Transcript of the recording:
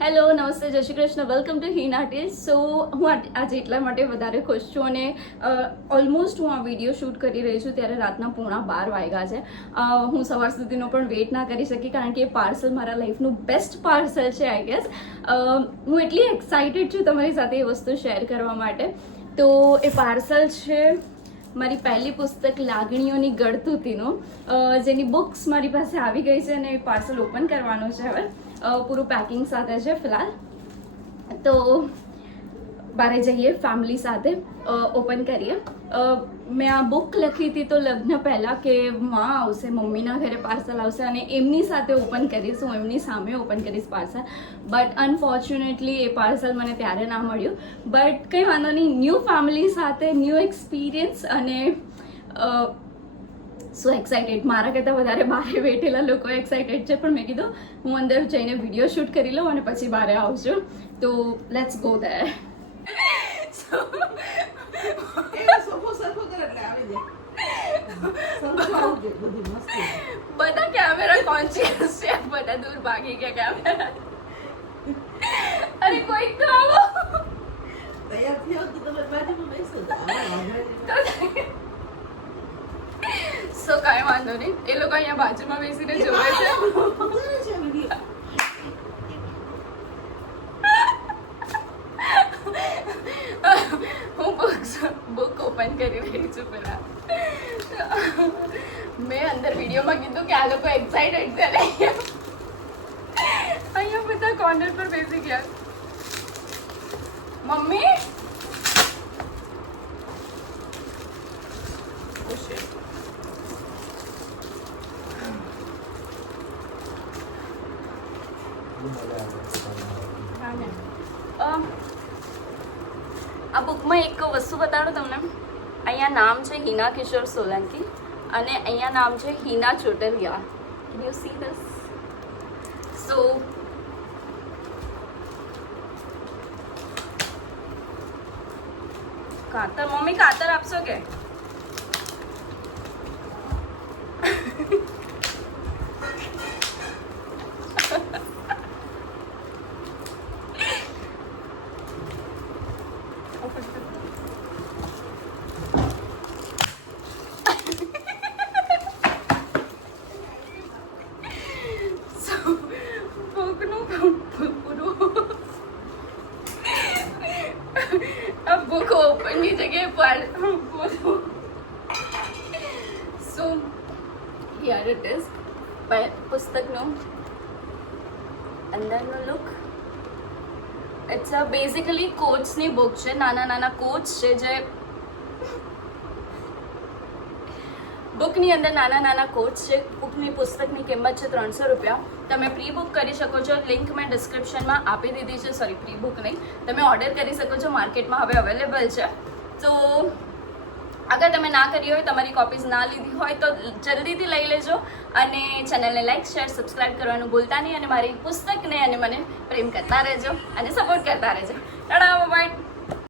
Hello, નમસ્તે, જય Shri Krishna. Welcome to Hina artist so હું આજે એટલા માટે વધારે ખુશ છું અને ઓલમોસ્ટ હું આ વીડિયો શૂટ કરી રહી છું ત્યારે રાતના પોણા બાર વાગ્યા છે. હું સવાર સુધીનો પણ વેઇટ ના કરી શકી કારણ કે એ પાર્સલ મારા લાઈફનું બેસ્ટ પાર્સલ છે આઈ ગેસ હું એટલી એક્સાઇટેડ છું તમારી સાથે એ વસ્તુ શેર કરવા માટે. તો એ પાર્સલ છે મારી પહેલી પુસ્તક લાગણીઓની ગળતુતીનું. જેની બુક્સ મારી પાસે આવી ગઈ છે અને એ પાર્સલ ઓપન કરવાનું છે હવે. પૂરું પેકિંગ સાથે છે ફિલહાલ. તો બારે જઈએ ફેમિલી સાથે ઓપન કરીએ. મેં આ બુક લખી હતી તો લગ્ન પહેલાં કે માં આવશે, મમ્મીના ઘરે પાર્સલ આવશે અને એમની સાથે ઓપન કરીશ, હું એમની સામે ઓપન કરીશ પાર્સલ બટ અનફોર્ચ્યુનેટલી એ પાર્સલ મને ત્યારે ના મળ્યું. બટ કંઈ વાંધો નહીં ન્યૂ ફેમિલી સાથે ન્યૂ એક્સપિરિયન્સ અને સો એક્સાઇટેડ મારા કરતાં વધારે બહાર બેઠેલા લોકો એક્સાઇટેડ છે. પણ મેં કીધું હું અંદર જઈને વીડિયો શૂટ કરી લઉં અને પછી બહાર આવજો. તો લેટ્સ ગો દેર બધા કેમેરા કોન્શિયસ છે. બધા દૂર ભાગી ગયા કેમેરા અરે કોઈક તો આવો તૈયાર થયો તો તમે બાજુમાં બેસો તો આવા વાંધો સો કાંઈ વાંધો નહીં એ લોકો અહીંયા બાજુમાં બેસીને જોવે છે નહીં. ઉતારે છે વીડિયો. હું બુક્સ બુક ઓપન કરી રહી છું પેલા મેં અંદર વિડીયોમાં કીધું કે આ લોકો એક્સાઇટેડ છે ને અહીંયા બધા કોર્નર પર બેસી ગયા મમ્મી Oh shit. હા ને. અમ, આ બુકમાં એક વસ્તુ બતાડું તમને. અહીંયા નામ છે હિના કિશોર સોલંકી અને અહીંયા નામ છે Hina Chotaliya you see this so કાતર, મમ્મી, કાતર આપશો કે? So, બુકનું પૂરું આ બુક ઓપનની જગ્યાએ પાડ પૂરું સો હિયર ઇટ ઇઝ પુસ્તકનું અંદરનો લુક ઇટ્સ અ બેઝિકલી કોટ્સની બુક છે, નાના નાના કોટ્સ છે જે બુકની અંદર નાના નાના કોટ્સ છે બુકની પુસ્તકની કિંમત છે ત્રણસો રૂપિયા. તમે પ્રી બુક કરી શકો છો લિંક મેં ડિસ્ક્રિપ્શનમાં આપી દીધી છે સોરી પ્રી બુક નહીં. તમે ઓર્ડર કરી શકો છો માર્કેટમાં હવે અવેલેબલ છે. તો અગર તમે ના કરી હોય, તમારી કોપીઝ ના લીધી હોય, તો જલ્દીથી લઈ લેજો અને ચેનલને લાઈક શેર સબસ્ક્રાઈબ કરવાનું ભૂલતા નહીં અને મારી પુસ્તકને અને મને પ્રેમ કરતા રહેજો અને સપોર્ટ કરતા રહેજો. ટાટા બાય